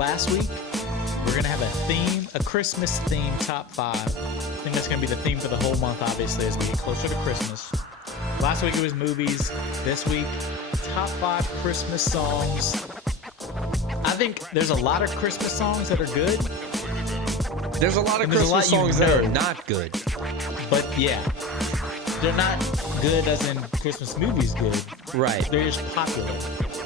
last week, we're going to have a Christmas theme top 5. I think that's going to be the theme for the whole month, obviously, as we get closer to Christmas. Last week it was movies. This week, top 5 Christmas songs. I think there's a lot of Christmas songs that are good. There's a lot of Christmas songs that are not good. But yeah, they're not good as in Christmas movies good. Right. They're just popular.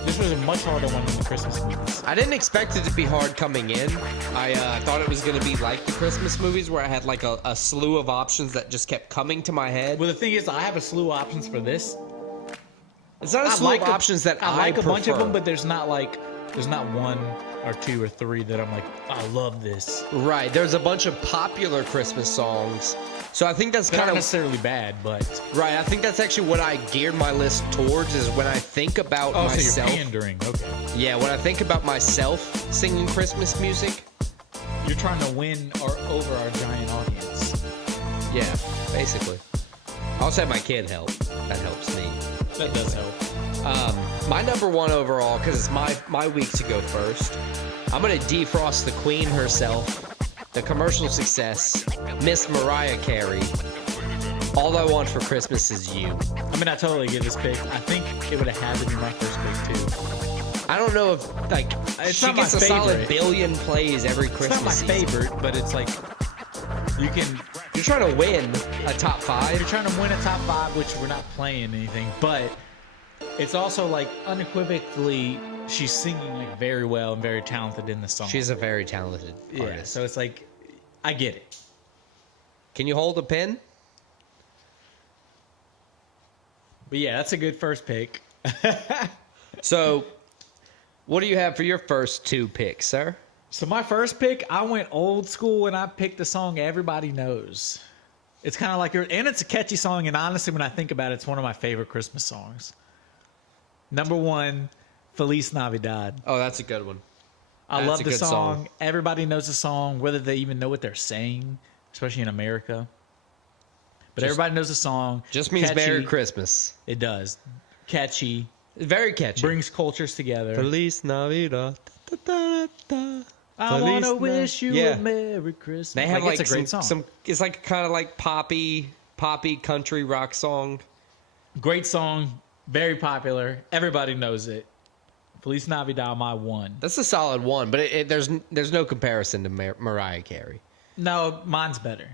This was a much harder one than the Christmas movies. I didn't expect it to be hard coming in. I thought it was going to be like the Christmas movies where I had like a slew of options that just kept coming to my head. Well, the thing is, I have a slew of options for this. It's not a slew of options that I like prefer. a bunch of them, but there's not one or two or three that I'm like, I love this. Right. There's a bunch of popular Christmas songs. So I think that's kind of not necessarily bad, but right. I think that's actually what I geared my list towards is when I think about myself. So you're pandering. Okay. Yeah, when I think about myself singing Christmas music, you're trying to win over our giant audience. Yeah, basically. I also have my kid help. That helps me. That does help. My number one overall, because it's my week to go first. I'm gonna defrost the queen herself. The commercial success, Miss Mariah Carey. All I Want for Christmas Is You. I mean, I totally get this pick. I think it would have had to be my first pick too. I don't know if it's she not gets my a solid favorite. billion plays every Christmas. It's not my favorite, but it's like you're trying to win a top 5. You're trying to win a top 5, which we're not playing anything, but it's also like unequivocally. She's singing like very well and very talented in the song. She's a very talented artist. Yeah, so it's like, I get it. Can you hold a pen? But yeah, that's a good first pick. So, what do you have for your first 2 picks, sir? So my first pick, I went old school and I picked a song everybody knows. It's kind of like and it's a catchy song, and honestly, when I think about it, it's one of my favorite Christmas songs. Number 1. Feliz Navidad. Oh, that's a good one. I love the song. Everybody knows the song, whether they even know what they're saying, especially in America. But everybody knows the song. Just means catchy. Merry Christmas. It does. Catchy. Very catchy. Brings cultures together. Feliz Navidad. Da, da, da. I want to wish you a Merry Christmas. They have like it's a great song. It's like kind of like poppy country rock song. Great song. Very popular. Everybody knows it. Feliz Navidad, my 1. That's a solid 1, but there's no comparison to Mariah Carey. No, mine's better.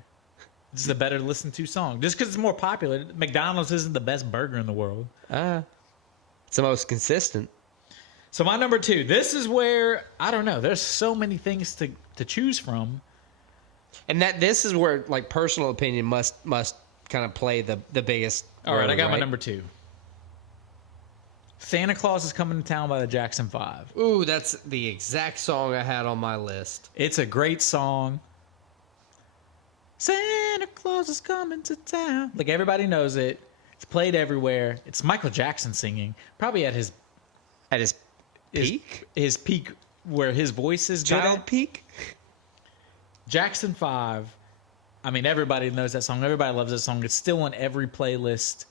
This is a better listened to song. Just because it's more popular. McDonald's isn't the best burger in the world. It's the most consistent. So my number 2. This is where, I don't know, there's so many things to choose from. And this is where like personal opinion must kind of play the biggest All right, role, I got my number 2. Santa Claus Is Coming to Town by the Jackson 5. Ooh, that's the exact song I had on my list. It's a great song. Santa Claus is coming to town. Like, everybody knows it. It's played everywhere. It's Michael Jackson singing. Probably at his peak? His peak where his voice is good Child at. peak? Jackson 5. I mean, everybody knows that song. Everybody loves that song. It's still on every playlist.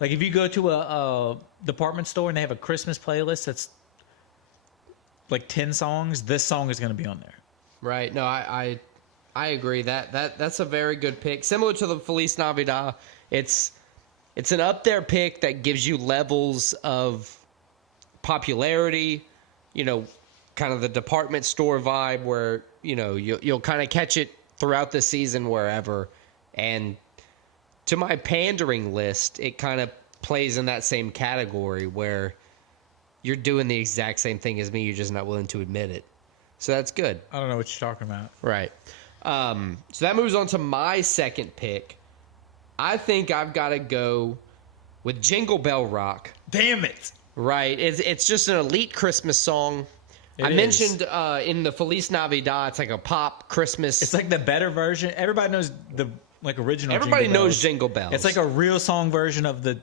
Like, if you go to a department store and they have a Christmas playlist that's like 10 songs, this song is going to be on there. Right. No, I agree. That's a very good pick. Similar to the Feliz Navidad, it's an up there pick that gives you levels of popularity, kind of the department store vibe where, you'll kind of catch it throughout the season wherever. And to my pandering list, it kind of plays in that same category where you're doing the exact same thing as me. You're just not willing to admit it. So that's good. I don't know what you're talking about. Right. So that moves on to my second pick. I think I've got to go with Jingle Bell Rock. Damn it. Right. It's just an elite Christmas song. I mentioned in the Feliz Navidad, it's like a pop Christmas. It's like the better version. Everybody knows the original. Everybody Jingle knows Bells. Jingle Bells. It's like a real song version of the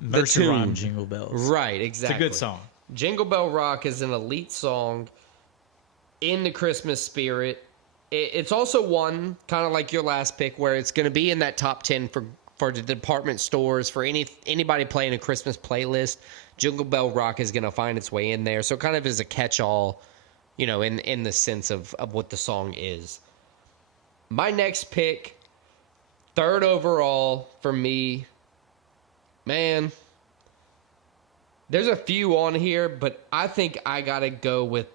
nursery rhyme Jingle Bells. Right, exactly. It's a good song. Jingle Bell Rock is an elite song in the Christmas spirit. It's also one, kind of like your last pick, where it's going to be in that top 10 for the department stores, for anybody playing a Christmas playlist. Jingle Bell Rock is going to find its way in there. So it kind of is a catch-all in the sense of what the song is. My next pick, third overall for me, man, there's a few on here, but I think I got to go with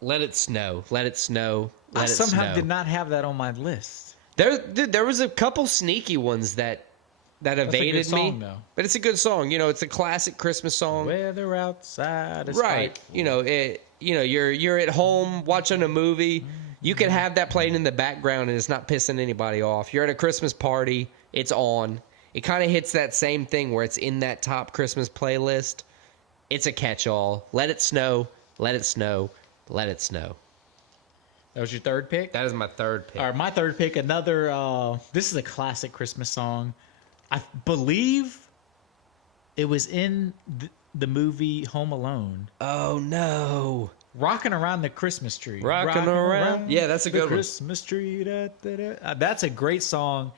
Let It Snow. Let It Snow. Let It Snow. I somehow did not have that on my list. There was a couple sneaky ones that evaded song, me. though. But it's a good song. It's a classic Christmas song. Weather outside is Right. frightful. You're at home watching a movie. You can have that playing in the background and it's not pissing anybody off. You're at a Christmas party, it's on. It kind of hits that same thing where it's in that top Christmas playlist. It's a catch-all. Let it snow, let it snow, let it snow. That was your third pick? That is my third pick. All right, my third pick, this is a classic Christmas song. I believe it was in the movie Home Alone. Oh, no. Rockin' Around the Christmas Tree. Rockin' around. Yeah, that's a good one. Christmas tree. Da, da, da. That's a great song.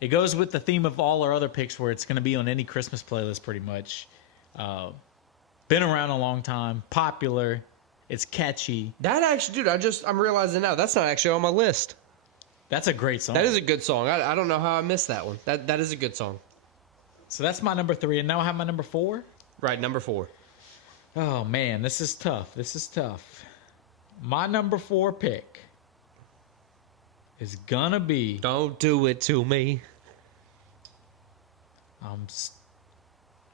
It goes with the theme of all our other picks where it's going to be on any Christmas playlist pretty much. Been around a long time. Popular. It's catchy. That actually, dude, I'm realizing now, that's not actually on my list. That's a great song. That is a good song. I don't know how I missed that one. That is a good song. So that's my number 3. And now I have my number 4. Right, number 4. Oh, man, this is tough. My number 4 pick is gonna be... Don't do it to me.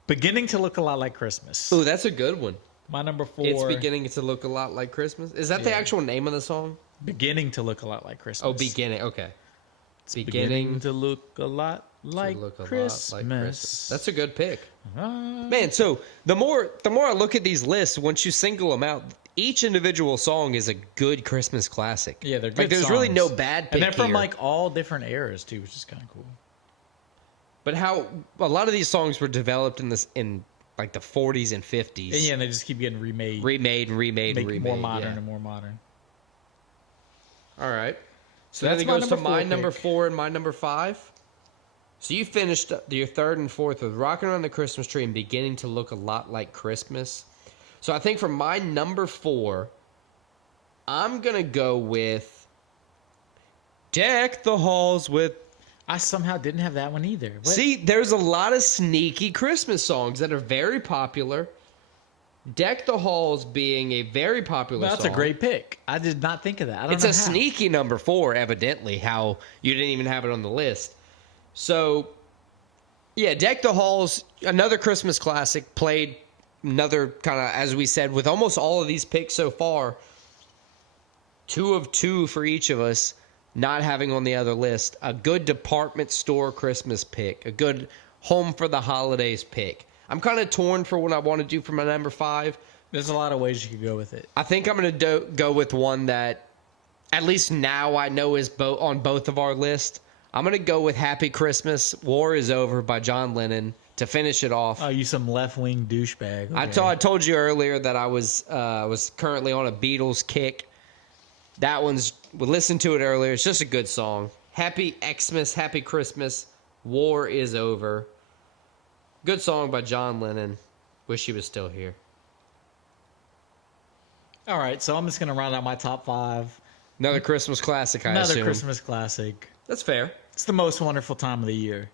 Beginning to Look a Lot Like Christmas. Ooh, that's a good one. My number 4. It's beginning to look a lot like Christmas. Is that the actual name of the song? Beginning to Look a Lot Like Christmas. Oh, beginning. Okay. It's beginning to look a lot like Christmas. That's a good pick. Man, so the more I look at these lists, once you single them out, each individual song is a good Christmas classic. Yeah, they're good like there's songs. really no bad pick and they're from here. like all different eras too, which is kind of cool. But how a lot of these songs were developed in like the 40s and 50s. And yeah, and they just keep getting remade. More modern and more modern. All right. So that's then it goes to my pick. number 4 and my number 5. So you finished your third and fourth with Rockin' Around the Christmas Tree and Beginning to Look a Lot Like Christmas. So I think for my number 4, I'm going to go with Deck the Halls with... I somehow didn't have that one either. What? See, there's a lot of sneaky Christmas songs that are very popular. Deck the Halls being a very popular song. That's a great pick. I did not think of that. I don't It's know a how. sneaky number 4, evidently, how you didn't even have it on the list. So, yeah, Deck the Halls, another Christmas classic, played another kind of, as we said, with almost all of these picks so far, 2 of 2 for each of us, not having on the other list. A good department store Christmas pick, a good home for the holidays pick. I'm kind of torn for what I want to do for my number 5. There's a lot of ways you could go with it. I think I'm going to go with one that, at least now I know is on both of our lists. I'm going to go with Happy Christmas, War is Over by John Lennon to finish it off. Oh, you some left-wing douchebag. Okay. I told you earlier that I was currently on a Beatles kick. That one's, we listened to it earlier. It's just a good song. Happy Xmas, Happy Christmas, War is Over. Good song by John Lennon. Wish he was still here. All right, so I'm just going to round out my top 5. Another Christmas classic, I assume. Another Christmas classic. That's fair. It's the most wonderful time of the year.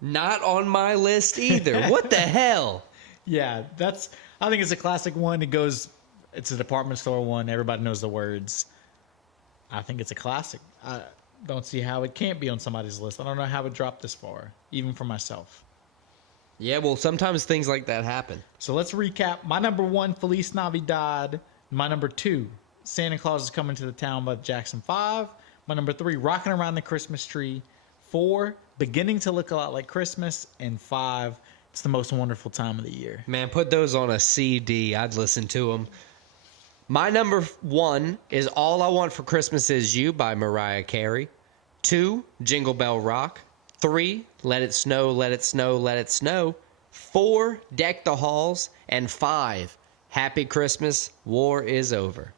Not on my list either. What the hell? Yeah, I think it's a classic one. It's a department store one. Everybody knows the words. I think it's a classic. I don't see how it can't be on somebody's list. I don't know how it dropped this far, even for myself. Yeah, well, sometimes things like that happen. So let's recap. My number 1, Feliz Navidad. My number 2, Santa Claus is Coming to the Town by Jackson 5. My number 3, Rockin' Around the Christmas Tree. 4, Beginning to Look a Lot Like Christmas. And 5, It's the Most Wonderful Time of the Year. Man, put those on a CD. I'd listen to them. My number 1 is All I Want for Christmas Is You by Mariah Carey. 2, Jingle Bell Rock. 3, Let It Snow, Let It Snow, Let It Snow. 4, Deck the Halls. And 5, Happy Christmas, War is Over.